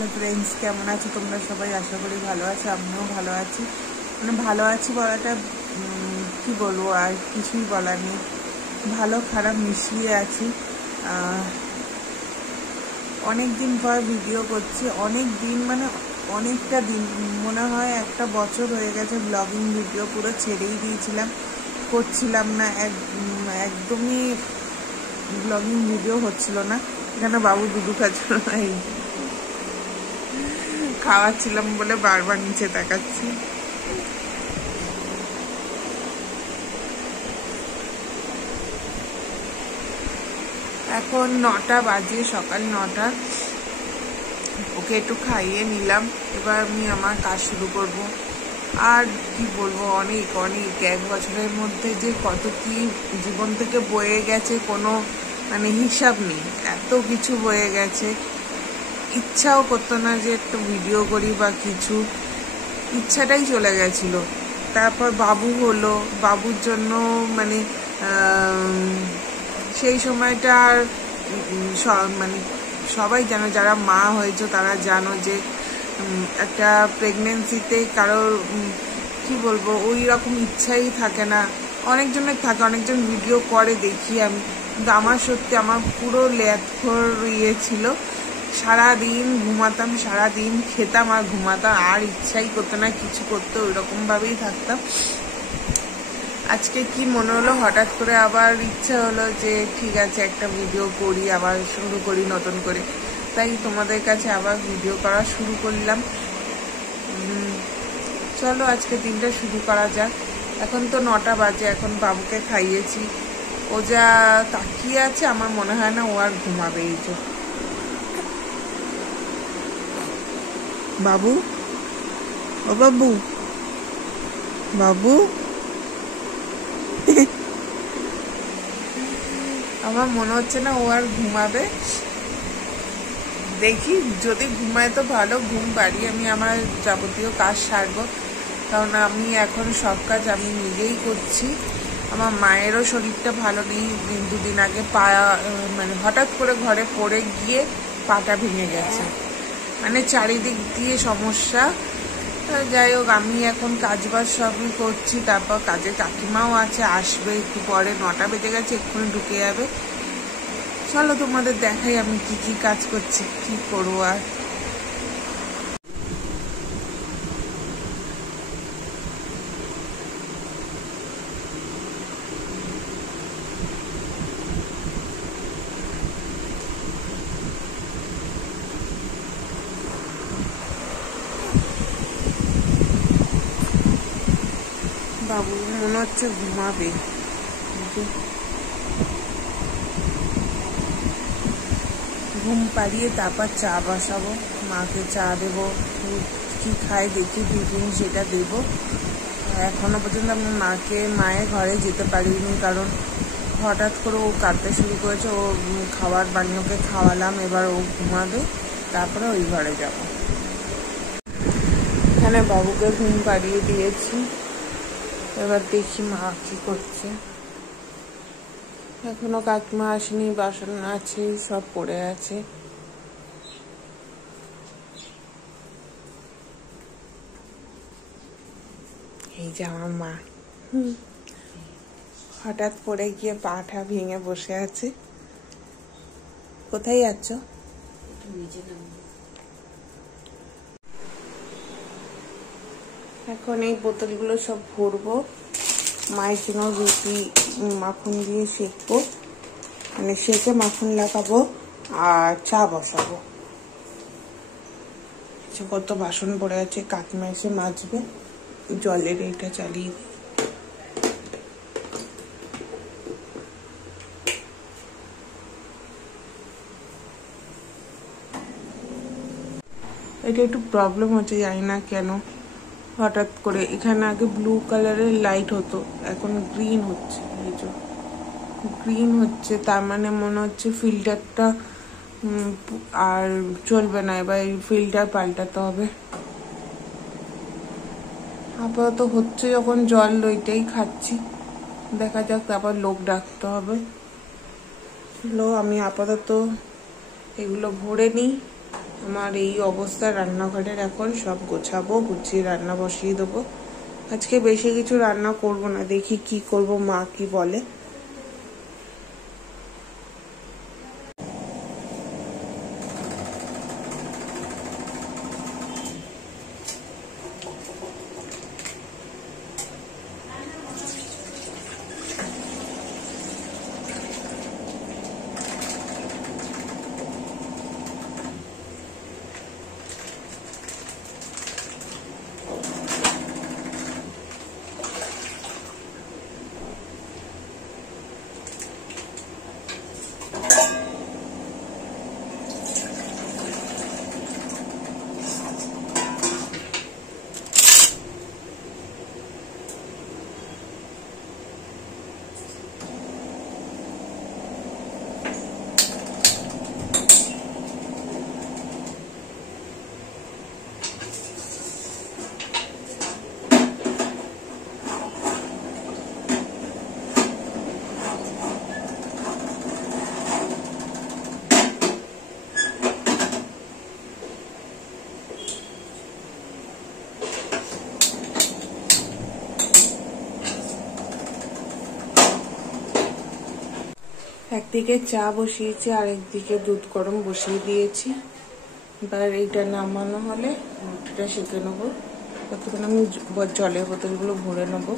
Hello friends, কেমন আছো তোমরা সবাই? আশা করি ভালো আছো, আমিও ভালো আছি। মানে ভালো আছি বলাটা কি বলবো, আর কিছুই বলার নেই। ভালো খারাপ মিশিয়ে আছি। অনেক দিন পর ভিডিও করছি, অনেক দিন মানে অনেকটা দিন, মনে হয় একটা বছর হয়ে গেছে ব্লগিং ভিডিও পুরো ছেড়েই দিয়েছিলাম, করছিলাম না, একদমই ব্লগিং ভিডিও হচ্ছিল না। এখানে বাবু দুধু খাচ্ছিল না, এই খাওয়াচ্ছিলাম বলে বারবার নিচে তাকাচ্ছি। এখন 9টা বাজে, সকাল 9টা। ওকে একটু খাইয়ে নিলাম, এবার আমি আমার কাজ শুরু করব। আর কি বলবো, অনেক অনেক 1 বছরের মধ্যে যে কত কি জীবন থেকে বয়ে গেছে কোনো মানে হিসাব নেই। এত কিছু বয়ে গেছে, ইচ্ছাও করতো না যে একটু ভিডিও করি বা কিছু, ইচ্ছাটাই চলে গেছিল। তারপর বাবু হলো, বাবুর জন্য মানে সেই সময়টা আর মানে সবাই জানো, যারা মা হয়েছে তারা জানো যে একটা প্রেগনেন্সিতে কারোর কি বলবো ওই রকম ইচ্ছাই থাকে না। অনেকজনের থাকে, অনেকজন ভিডিও করে দেখি আমি, কিন্তু আমার সত্যি আমার পুরো ল্যাথর ছিল। সারাদিন ঘুমাতাম, সারাদিন খেতাম আর ঘুমাতাম, আর ইচ্ছাই করতো না কিছু করতে, ওই রকমভাবেই থাকতাম। আজকে কি মনে হলো, হঠাৎ করে আবার ইচ্ছা হলো যে ঠিক আছে একটা ভিডিও করি, আবার শুরু করি নতুন করে। তাই তোমাদের কাছে আবার ভিডিও করা শুরু করলাম। চলো আজকে দিনটা শুরু করা যাক। এখন তো 9টা বাজে, এখন বাবুকে খাইয়েছি, ও যা তাকিয়ে আছে আমার মনে হয় না ও আর ঘুমাবে। এই যে বাবু, ও বাবু, বাবু আমার মনে হচ্ছে না ও আর ঘুমাবে। দেখি যদি ঘুমায় তো ভালো, ঘুম পাড়িয়ে আমি আমার যাবতীয় কাজ সারবো, কারণ আমি এখন সব কাজ আমি নিজেই করছি। আমার মায়েরও শরীরটা ভালো নেই, 2 দিন আগে পা মানে হঠাৎ করে ঘরে পড়ে গিয়ে পাটা ভেঙে গেছে, মানে চারিদিক দিয়ে সমস্যা। যাই হোক, আমি এখন কাজবাজ সবই করছি, তারপর কাজের কাকিমাও আছে, আসবে একটু পরে, 9টা বেজে গেছে, এক্ষুনি ঢুকে যাবে। চলো তোমাদের দেখাই আমি কি কি কাজ করছি, কি করবো আর। বাবু মনে হচ্ছে ঘুমাবে, ঘুম পাড়িয়ে তারপর চা বসাবো, মাকে চা দেবো, কি খায় দেখি টিফিন সেটা দেবো। এখনো পর্যন্ত আমি মায়ের ঘরে যেতে পারিনি, কারণ হঠাৎ করে ও কাঁদতে শুরু করেছে। ও খাবার বানিয়ে ওকে খাওয়ালাম, এবার ও ঘুমাবে, তারপরে ওই ঘরে যাব। এখানে বাবুকে ঘুম পাড়িয়ে দিয়েছি, এবার দেখি মা কি করছে। এখনো কাকিমা আসেনি, বাসন আছে সব পড়ে আছে। এই যে আমার মা হঠাৎ পড়ে গিয়ে পাটা ভেঙে বসে আছে। কোথায় যাচ্ছ? এখন এই বোতলগুলো সব ভরবো, মায়ের জন্য রুটি মাখন দিয়ে সেঁকবো, মানে সেঁকে মাখন লাগাবো আর চা বসাবো। কত বাসন পড়ে আছে, কাকিমা এসে মাজবে। জলের এইটা চালিয়ে দিই। এটা একটু প্রবলেম হচ্ছে, জানি না কেন হঠাৎ করে। এখানে আগে ব্লু কালারের লাইট হতো, এখন গ্রিন হচ্ছে। এই যে গ্রিন হচ্ছে, তার মানে মনে হচ্ছে ফিল্টারটা আর চলবে না, এবার এই ফিল্টার পাল্টাতে হবে। আপাতত হচ্ছে যখন জল ওইটাই খাচ্ছি, দেখা যাক, তারপর লোক ডাকতে হবে। চলো আমি আপাতত এগুলো ভরে নিই, আমার এই অবস্থা রান্নাঘরের। এখন সব গোছাবো, গুছিয়ে রান্না বসিয়ে দেবো। আজকে বেশি কিছু রান্না করব না, দেখি কি করব, মা কি বলে। একদিকে চা বসিয়েছি, আর একদিকে দুধ গরম বসিয়ে দিয়েছি। এবার এইটা নামানো হলে রুটিটা সেঁকে নেবো। ততক্ষণ আমি জলের বোতলগুলো ভরে নেবো।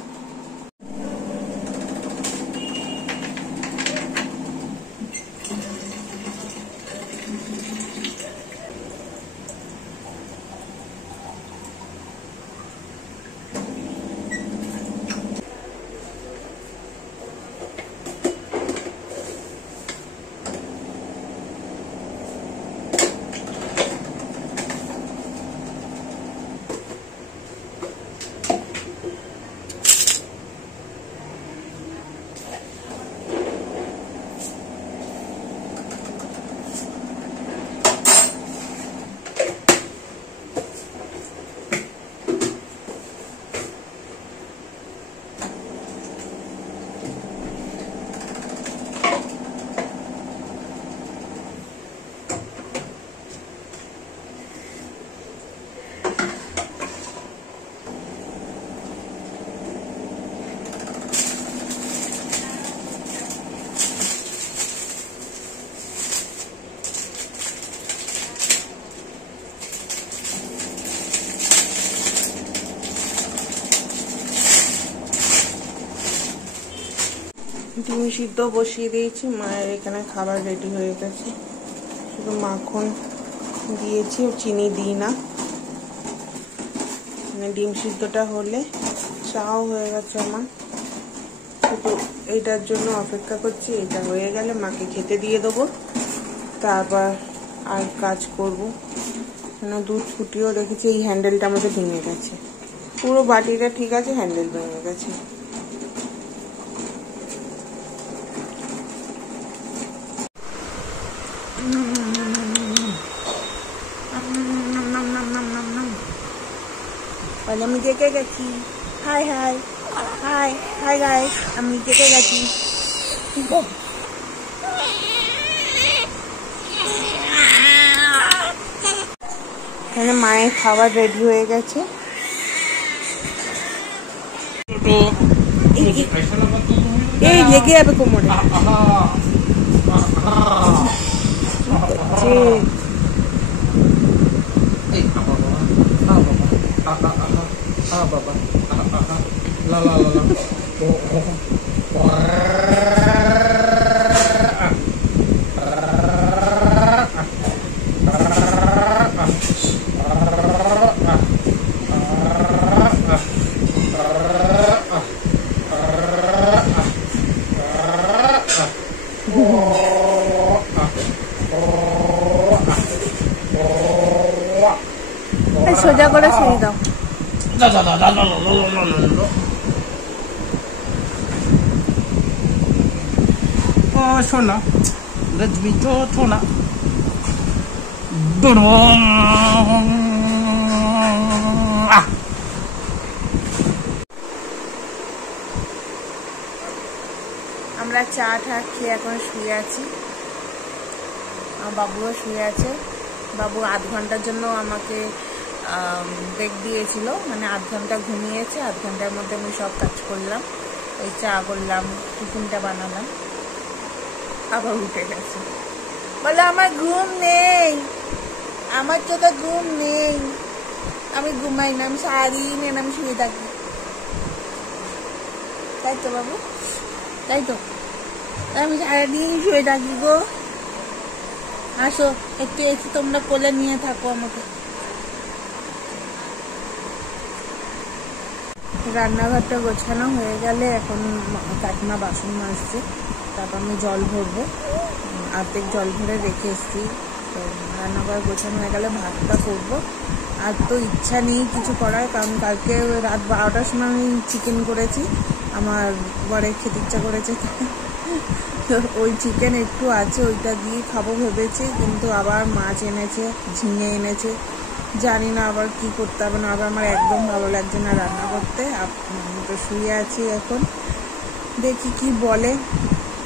ডিম সিদ্ধ বসিয়ে দিয়েছি, মায়ের এখানে খাবার রেডি হয়ে গেছে। শুধু মাখন দিয়েছি, চিনি দিই না। ডিম সিদ্ধটা হলে চাও হয়ে গেছে আমার। শুধু এইটার জন্য অপেক্ষা করছি, এটা হয়ে গেলে মাকে খেতে দিয়ে দেবো, তারপর আর কাজ করবো। দুধ ফুটিয়েও দেখেছি, এই হ্যান্ডেলটা আমাদের ভেঙে গেছে। পুরো বাটিটা ঠিক আছে, হ্যান্ডেল ভেঙে গেছে। আমি দেখে গেছি। High high high hi guys, আমি দেখে গেছি। এখানে মায়ের খাবার রেডি হয়ে গেছে। এই লেগে যাবে কোমরে। Baba. La la la la. সোজা করে শুয়ে দাও। শোনা রজবি ছোনা আমরা চা ঠা খেয়ে এখন শুয়ে আছি, আমার বাবুও শুয়ে আছে। বাবু আধ ঘন্টার জন্য আমাকে ব্রেক দিয়েছিল, মানে আধ ঘন্টা ঘুমিয়েছে। আধ ঘন্টার মধ্যে আমি সব কাজ করলাম, ওই চা করলাম, টিফিনটা বানালাম, আবার উঠে গেছে। বলে আমার ঘুম নেই, আমার তো ঘুম নেই, আমি ঘুমাই না, আমি সারাদিন আমি শুয়ে থাকি। তাই তো বাবু, তাই তো, আমি সারাদিন শুয়ে থাকি গো। আসো একটু একটু তোমরা কোলে নিয়ে থাকো আমাকে। রান্নাঘরটা গোছানো হয়ে গেলে এখন কাকিমা বাসন মাজছে, তারপর আমি জল ভরবো, অর্ধেক জল ভরে রেখে এসছি। তো রান্নাঘর গোছানো হয়ে গেলে ভাতটা করবো। আর তো ইচ্ছা নেই কিছু করার, কারণ কালকে রাত 12টার সময় আমি চিকেন করেছি, আমার বরের খেতে ইচ্ছা করেছে, তো ওই চিকেন একটু আছে, ওইটা দিয়ে খাবো ভেবেছি। কিন্তু আবার মাছ এনেছে, ঝিঙে এনেছে, জানি না আবার কি করতে হবে না। আবার আমার একদম ভালো লাগছে না রান্না করতে। আমি তো শুয়ে আছি এখন, দেখি কি বলে,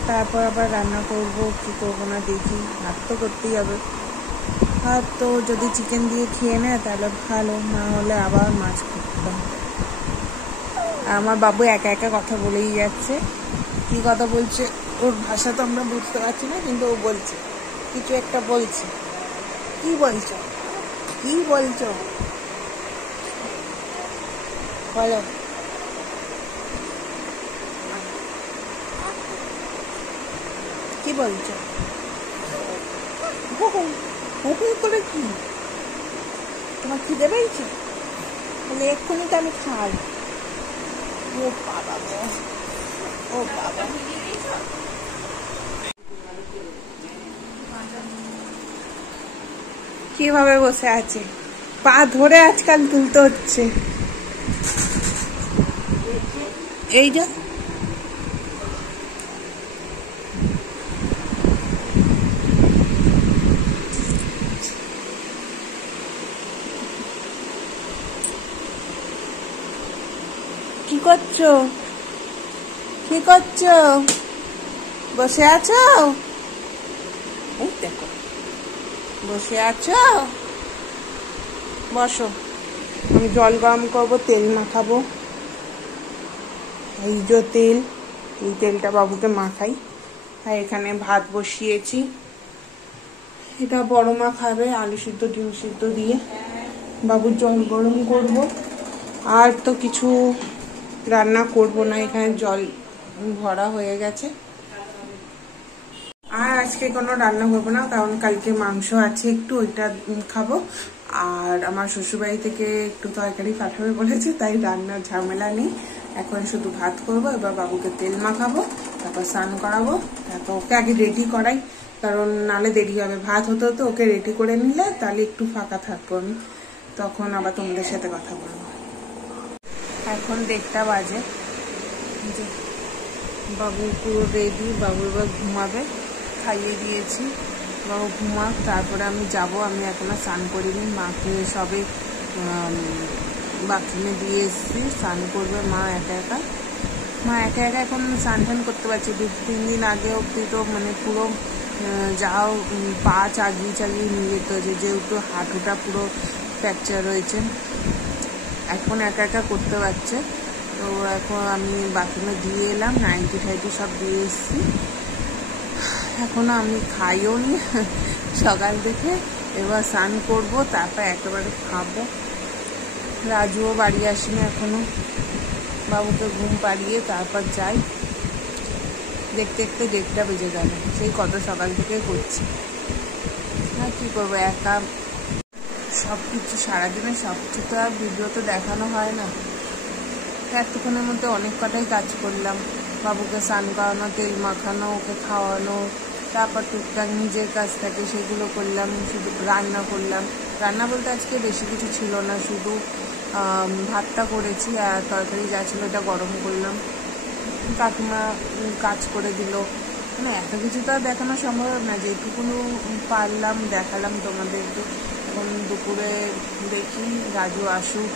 তারপর আবার রান্না করব কি করবো না দেখি। ভাত তো করতেই হবে, আর তো যদি চিকেন দিয়ে খেয়ে নেয় তাহলে ভালো, না হলে আবার মাছ করতে হবে। আর আমার বাবু একা একা কথা বলেই যাচ্ছে, কি কথা বলছে ওর ভাষা তো আমরা বুঝতে পারছি না, কিন্তু ও বলছে কিছু একটা বলছে। কি বলছো, কি বলছো বলো। কি বলছো করে? কি তোমার খিদে পেয়েছে? বলে এক্ষুনি তো আমি খাই। ও বাবা গো, ও বাবা। কিভাবে বসে আছে, পা ধরে আজকাল তুলতে হচ্ছে। এই যে কি করছো, কি করছো, বসে আছো? এই দেখো বসে আছো, বসো। আমি জল গরম করবো, তেল মাখাবো। এই যে তেল, এই তেলটা বাবুকে মাখাই। আর এখানে ভাত বসিয়েছি, এটা বড় মা খাবে আলু সিদ্ধ ডিম সিদ্ধ দিয়ে। বাবুর জল গরম করব, আর তো কিছু রান্না করব না, এখানে জল ভরা হয়ে গেছে। আর আজকে কোনো রান্না করবো না, কারণ কালকে মাংস আছে একটু, ওইটা খাবো। আর আমার শ্বশুরবাড়ি থেকে একটু তরকারি পাঠাবে বলেছে, তাই রান্নার ঝামেলা নেই। এখন শুধু ভাত করবো, এবার বাবুকে তেল মাখাবো, তারপর স্নান করাবো, তারপর ওকে আগে রেডি করাই, কারণ নালে দেরি হবে। ভাত হতে হতে ওকে রেডি করে নিলে তাহলে একটু ফাঁকা থাকবো আমি, তখন আবার তোমাদের সাথে কথা বলবো। এখন 1:30 বাজে, বাবু পুরো রেডি, বাবু এবার ঘুমাবে, খাইয়ে দিয়েছি, বাবু ঘুমাক, তারপরে আমি যাব। আমি এখনো স্নান করিনি, মাকে সবে বাথরুমে দিয়ে এসেছি, স্নান করবে মা একা একা। মা একা একা এখন স্নান টান করতে পারছি, 2-3 দিন আগে অব্দি তো মানে পুরো যাও পা চাগিয়ে চাগিয়ে নিয়ে যেতে হয়েছে, যেহেতু হাঁটুটা পুরো ফ্র্যাকচার রয়েছে, এখন একা একা করতে পারছে। তো এখন আমি বাথরুমে দিয়ে এলাম, নাইটি ফাইটি সব দিয়ে এসেছি। এখনো আমি খাইও নি সকাল থেকে, এবার স্নান করবো, তারপর একেবারে খাবো। রাজুও বাড়ি আসেনি এখনো, বাবুকে ঘুম পাড়িয়ে তারপর যাই। দেখতে দেখতে 1:30 বেজে গেল, সেই কত সকাল থেকে করছি। আর কি করবো, একা সব কিছু সারাদিনে সব কিছু তো আর ভিডিওতে দেখানো হয় না। এতক্ষণের মধ্যে অনেক কটাই কাজ করলাম, বাবুকে স্নান করানো, তেল মাখানো, ওকে খাওয়ানো, তারপর টুকটাক নিজের কাজ থাকে সেগুলো করলাম, শুধু রান্না করলাম। রান্না বলতে আজকে বেশি কিছু ছিল না, শুধু ভাতটা করেছি, আর তরকারি যা ছিল এটা গরম করলাম, কাকিমা কাজ করে দিল। মানে এত কিছু তো আর দেখানো সম্ভব না, যেটুকুনো পারলাম দেখালাম তোমাদেরকে। এখন দুপুরে দেখি রাজু আসুক,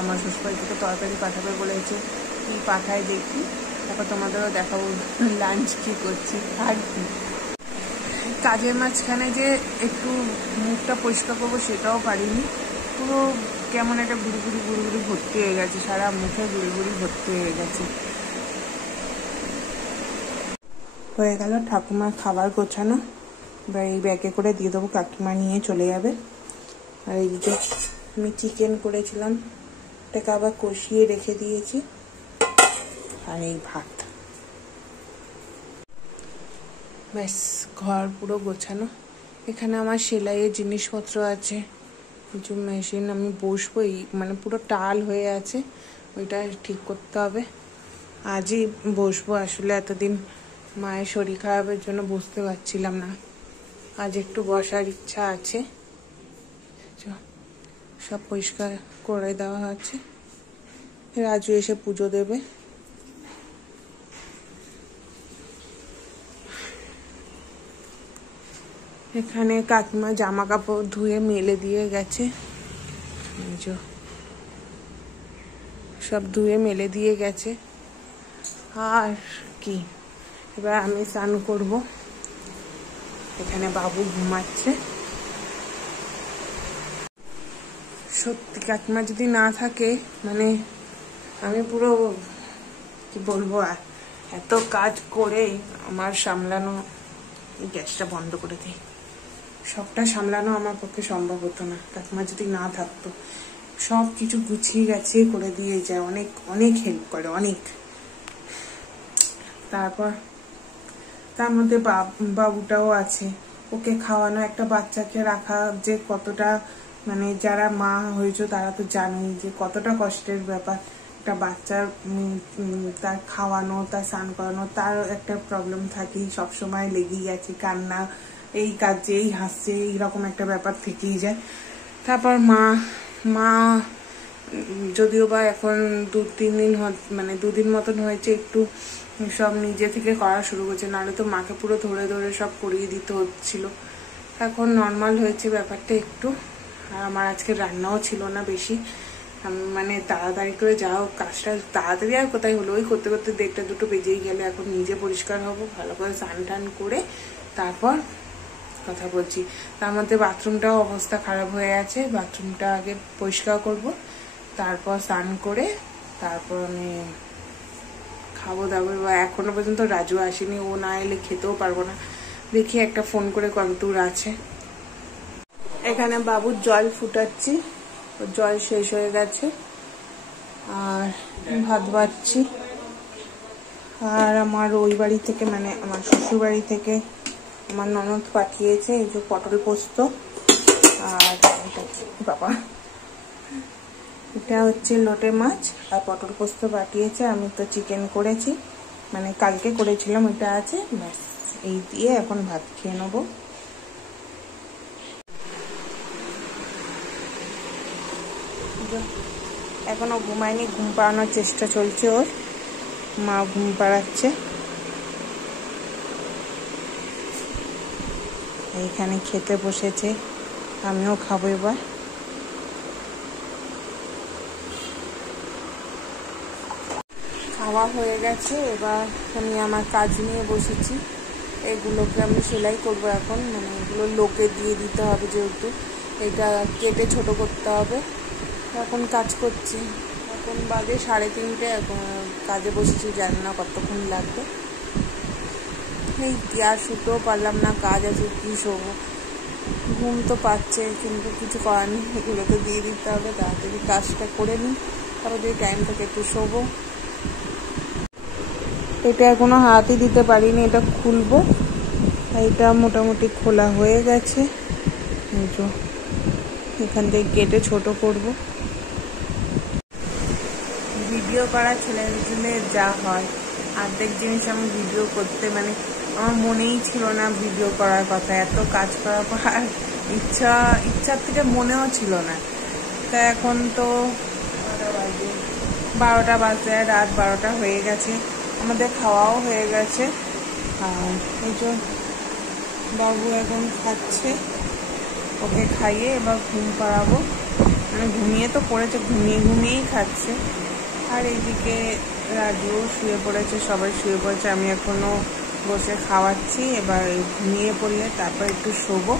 আমার শ্বশুরবাড়ি থেকে তরকারি পাঠাবে বলেছে, কি পাঠায় দেখি, তারপর তোমাদেরও দেখাবো লাঞ্চ কি করছি। আর কি কাজের মাঝখানে যে একটু মুখটা পরিষ্কার করবো সেটাও পারিনি। পুরো কেমন একটা গুড়ি ভর্তি হয়ে গেছে, সারা মুখে গুড়ি ভর্তি হয়ে গেছে। হয়ে গেল ঠাকুমার খাবার গোছানো। এবার এই ব্যাগে করে দিয়ে দেবো, কাকিমা নিয়ে চলে যাবে। আর এই যে আমি চিকেন করেছিলাম, এটাকে আবার কষিয়ে রেখে দিয়েছি। আর এই ভাত, ব্যাস ঘর পুরো গোছানো। এখানে আমার সেলাইয়ের জিনিসপত্র আছে, কিছু মেশিন আমি বসবো, এই মানে পুরো টাল হয়ে আছে, ওইটা ঠিক করতে হবে। আজই বসবো, আসলে এতদিন মায়ের শরীর খারাপের জন্য বসতে পারছিলাম না, আজ একটু বসার ইচ্ছা আছে। সব পরিষ্কার করে দেওয়া আছে, রাজু এসে পুজো দেবে। এখানে কাকিমা জামা কাপড় ধুয়ে মেলে দিয়ে গেছে, সব ধুয়ে মেলে দিয়ে গেছে। আর কি, এবার আমি স্নান করব। এখানে বাবু ঘুমাচ্ছে। সত্যি কাকিমা যদি না থাকে মানে আমি পুরো কি বলবো, আর এত কাজ করে আমার সামলানো, গ্যাসটা বন্ধ করে দিই, সবটা সামলানো আমার পক্ষে সম্ভব হতো না কাকিমা যদি না থাকতো। সব কিছু গুছিয়ে গাছিয়ে করে দিয়ে যায়, অনেক অনেক হেল্প করে, অনেক। তারপর তার মধ্যে বাবুটাও আছে, ওকে খাওয়ানো, একটা বাচ্চাকে রাখা যে কতটা, মানে যারা মা হয়েছে তারা তো জানেই যে কতটা কষ্টের ব্যাপার। একটা বাচ্চার তার খাওয়ানো, তার স্নান করানো, তার একটা প্রবলেম থাকেই, সবসময় লেগেই আছে, কান্না, এই কাজে এই হাসছে, এইরকম একটা ব্যাপার থেকেই যায়। তারপর মা যদিও বা এখন 2-3 দিন মানে 2 দিন মতন হয়েছে, একটু সব নিজে থেকে করা শুরু করছে, নাহলে তো মাকে পুরো ধরে ধরে সব করিয়ে দিতে হচ্ছিল। এখন নর্মাল হয়েছে ব্যাপারটা একটু। আর আমার আজকে রান্নাও ছিল না বেশি, আমি মানে তাড়াতাড়ি করে যাও, কাজটা তাড়াতাড়ি আর কোথায় হলো, ওই করতে করতে 1টা-2টো বেজেই গেলে। এখন নিজে পরিষ্কার হব, ভালো করে স্নান টান করে তারপর কথা বলছি। তার মধ্যে বাথরুমটাও অবস্থা খারাপ হয়ে আছে, বাথরুমটা আগে পরিষ্কার করব, তারপর স্নান করে তারপর আমি খাবো দাবো। এখনো পর্যন্ত রাজু আসেনি, ও না এলে খেতেও পারবো না। দেখি একটা ফোন করে কত দূর আছে। এখানে বাবুর জল ফুটাচ্ছি, ওর জল শেষ হয়ে গেছে, আর ভাত বাড়ছি। আর আমার ওই বাড়ি থেকে, মানে আমার শ্বশুর বাড়ি থেকে আমার ননদ পাঠিয়েছে এই যে পটল পোস্ত। আর বাবা, এটা হচ্ছে লোটে মাছ আর পটল পোস্ত পাঠিয়েছে। আমি তো চিকেন করেছি, মানে কালকে করেছিলাম, এটা আছে, ব্যাস এই দিয়ে এখন ভাত খেয়ে নেবো। এখনো ঘুমায়নি, ঘুম পাড়ানোর চেষ্টা চলছে ওর, মা ঘুম পাড়াচ্ছে। এইখানে খেতে বসেছে, আমিও খাবো এবার। খাওয়া হয়ে গেছে, এবার আমি আমার কাজ নিয়ে বসেছি। এগুলোকে আমি সেলাই করবো এখন, মানে এগুলো লোকে দিয়ে দিতে হবে, যেহেতু এটা কেটে ছোট করতে হবে। এখন কাজ করছি, এখন বাজে 3:30, এখন কাজে বসেছি, জানি না কতক্ষণ লাগবে। এই আর শুতেও পারলাম না, কাজ আছে, কি শোবো, ঘুম তো পাচ্ছে, কিন্তু কিছু করার নেই, এগুলোকে দিয়ে দিতে হবে। তাড়াতাড়ি কাজটা করে নিই, তারপর যদি টাইম থাকে একটু শোবো। এটা এখনো হাতই দিতে পারিনি, এটা খুলবো। এটা মোটামুটি খোলা হয়ে গেছে, এখান থেকে কেটে ছোট করব। ভিডিও করা ছেলেদের যা হয়, অর্ধেক জিনিস আমি ভিডিও করতে, মানে আমার মনেই ছিল না ভিডিও করার কথা। এত কাজ করার পর ইচ্ছার থেকে মনেও ছিল না। তা এখন তো 12টা বাজে, রাত 12টা হয়ে গেছে, আমাদের খাওয়াও হয়ে গেছে। আর এই যে বাবু এখন খাচ্ছে, ওকে খাইয়ে এবার ঘুম পাড়াবো, মানে ঘুমিয়ে তো পড়েছে, ঘুমিয়েই খাচ্ছে। আর এইদিকে রাজু শুয়ে পড়েছে, সবাই শুয়ে পড়েছে, আমি এখনো বসে খাওয়াচ্ছি, এবার ঘুমিয়ে পড়লে তারপর একটু শোবো।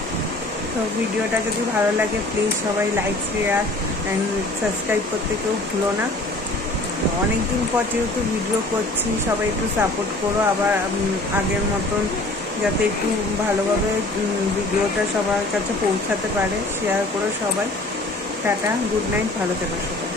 তো ভিডিওটা যদি ভালো লাগে প্লিজ সবাই লাইক শেয়ার অ্যান্ড সাবস্ক্রাইব করতে কেউ ভুলো না। অনেকদিন পর যেহেতু ভিডিও করছি, সবাই একটু সাপোর্ট করো আবার আগের মতন, যাতে একটু ভালোভাবে ভিডিওটা সবার কাছে পৌঁছাতে পারে। শেয়ার করো সবাই। টাটা, গুড নাইট, ভালো থেকো সবাই।